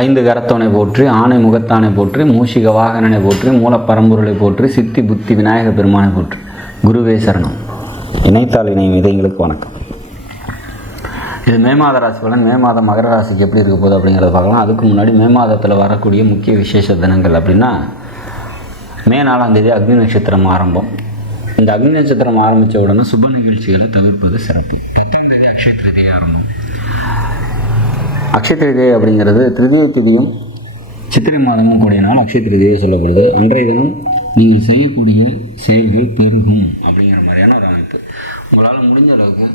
ஐந்து கரத்தோனை போற்றி ஆணை முகத்தானை போற்றி மூஷிக வாகனனை போற்றி மூலப்பரம்பொருளை போற்றி சித்தி புத்தி விநாயக பெருமானை போற்றி. குருவே சரணம். இணைத்தால் இணையும் இதயங்களுக்கு வணக்கம். இது மே மாத ராசி பலன். மே மாதம் மகர ராசிக்கு எப்படி இருக்க போகுது அப்படிங்கிறத பார்க்கலாம். அதுக்கு முன்னாடி மே மாதத்தில் வரக்கூடிய முக்கிய விசேஷ தினங்கள் அப்படின்னா மே நாலாம் தேதி அக்னி நட்சத்திரம் ஆரம்பம். இந்த அக்னி நட்சத்திரம் ஆரம்பித்த உடனே சுப நிகழ்ச்சிகளை தவிர்ப்பது சிறப்பு. அக்ஷய திருதியை அப்படிங்கிறது திருதியை திதியும் சித்திரை மாதமும் கூடிய நாள் அக்ஷய திருதியை சொல்லப்படுது. அன்றைய தினம் நீங்கள் செய்யக்கூடிய செயல்கள் பெருகும் அப்படிங்கிற மாதிரியான ஒரு அமைப்பு. உங்களால் முடிஞ்ச அளவுக்கு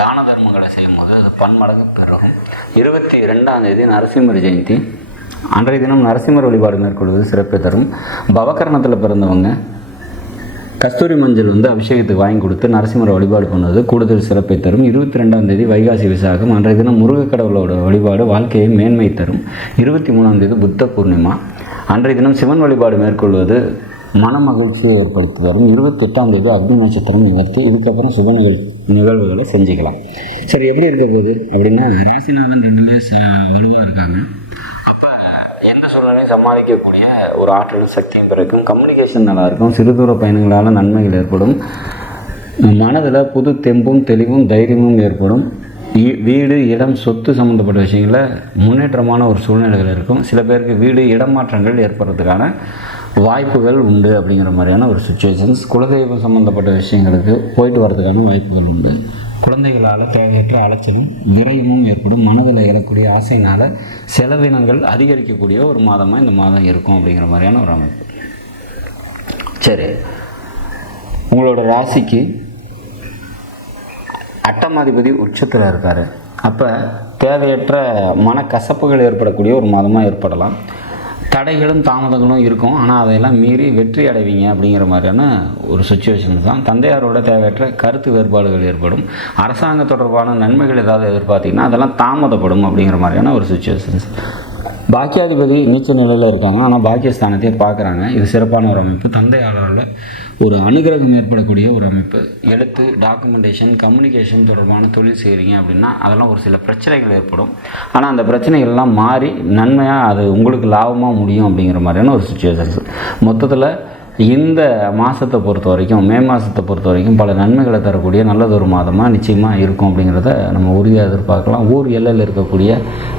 தான தர்மங்களை செய்யும்போது அது பன்மடங்கு பெருகும். இருபத்தி ரெண்டாம் தேதி நரசிம்மர் ஜெயந்தி. அன்றைய தினம் நரசிம்மர் வழிபாடு மேற்கொள்வது சிறப்பை தரும். பவகரணத்தில் பிறந்தவங்க கஸ்தூரி மஞ்சள் வந்து அபிஷேகத்துக்கு வாங்கி கொடுத்து நரசிம்மரை வழிபாடு பண்ணுவது கூடுதல் சிறப்பை தரும். இருபத்தி ரெண்டாம் தேதி வைகாசி விசாகம். அன்றைய தினம் முருகக் கடவுளோட வழிபாடு வாழ்க்கையை மேன்மை தரும். இருபத்தி மூணாம் தேதி புத்த பூர்ணிமா. அன்றைய தினம் சிவன் வழிபாடு மேற்கொள்வது மன மகிழ்ச்சியை ஏற்படுத்தி வரும் இருபத்தெட்டாம் தேதி அக்னி நட்சத்திரம் நிகழ்த்தி இதுக்கப்புறம் சுப நிகழ்வுகளை செஞ்சுக்கலாம். சரி எப்படி இருக்க போகுது? அப்படின்னா ராசிநாதன் ரெண்டுமே வலுவாக இருக்காங்க. எந்த சூழ்நிலையும் சமாளிக்கக்கூடிய ஒரு ஆற்றலும் சக்தியும் பிறக்கும். கம்யூனிகேஷன் நல்லாயிருக்கும். சிறு சிறுதூர பயணங்களால் நன்மைகள் ஏற்படும். மனதில் புது தெம்பும் தெளிவும் தைரியமும் ஏற்படும். வீடு இடம் சொத்து சம்மந்தப்பட்ட விஷயங்களில் முன்னேற்றமான ஒரு சூழ்நிலைகள் இருக்கும். சில பேருக்கு வீடு இடமாற்றங்கள் ஏற்படுறதுக்கான வாய்ப்புகள் உண்டு அப்படிங்கிற மாதிரியான ஒரு சுச்சுவேஷன்ஸ் குலதெய்வம் சம்மந்தப்பட்ட விஷயங்களுக்கு போயிட்டு வரதுக்கான வாய்ப்புகள் உண்டு. குழந்தைகளால் தேவையற்ற அலைச்சலும் விரயமும் ஏற்படும். மனதில் எழக்கூடிய ஆசையினால் செலவினங்கள் அதிகரிக்கக்கூடிய ஒரு மாதமாக இந்த மாதம் இருக்கும் அப்படிங்கிற மாதிரியான ஒரு அமைப்பு. சரி. உங்களோட ராசிக்கு அட்டமாதிபதி உச்சத்தில் இருக்கார். அப்போ தேவையற்ற மனக்கசப்புகள் ஏற்படக்கூடிய ஒரு மாதமாக ஏற்படலாம். தடைகளும் தாமதங்களும் இருக்கும். ஆனால் அதையெல்லாம் மீறி வெற்றி அடைவீங்க அப்படிங்கிற மாதிரியான ஒரு சுச்சுவேஷன் தான். தந்தையாரோட தேவையற்ற கருத்து வேறுபாடுகள் ஏற்படும். அரசாங்க தொடர்பான நன்மைகள் ஏதாவது எதிர்பார்த்தீங்கன்னா அதெல்லாம் தாமதப்படும் அப்படிங்கிற மாதிரியான ஒரு சுச்சுவேஷன்ஸ் பாக்கியாதிபதி நீச்ச நிலையில் இருக்காங்க. ஆனால் பாக்கியஸ்தானத்தையே பார்க்குறாங்க. இது சிறப்பான ஒரு அமைப்பு. தந்தையாளரில் ஒரு அனுகிரகம் ஏற்படக்கூடிய ஒரு அமைப்பு. எழுத்து டாக்குமெண்டேஷன் கம்யூனிகேஷன் தொடர்பான தொழில் செய்கிறீங்க அப்படின்னா அதெல்லாம் ஒரு சில பிரச்சனைகள் ஏற்படும். ஆனால் அந்த பிரச்சனைகள்லாம் மாறி நன்மையாக அது உங்களுக்கு லாபமாக முடியும் அப்படிங்கிற மாதிரியான ஒரு சுச்சுவேஷன்ஸ் மொத்தத்தில் இந்த மாதத்தை பொறுத்த வரைக்கும் மே மாதத்தை பொறுத்த வரைக்கும் பல நன்மைகளை தரக்கூடிய நல்லதொரு மாதமாக நிச்சயமாக இருக்கும் அப்படிங்கிறத நம்ம உறுதியாக எதிர்பார்க்கலாம். ஊர் எல்லையில் இருக்கக்கூடிய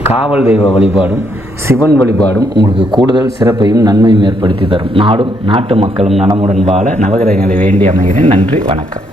காவல் தெய்வ வழிபாடும் சிவன் வழிபாடும் உங்களுக்கு கூடுதல் சிறப்பையும் நன்மையும் ஏற்படுத்தி தரும். நாடும் நாட்டு மக்களும் நலமுடன் வாழ நவகிரகங்களை வேண்டி அமைகிறேன். நன்றி வணக்கம்.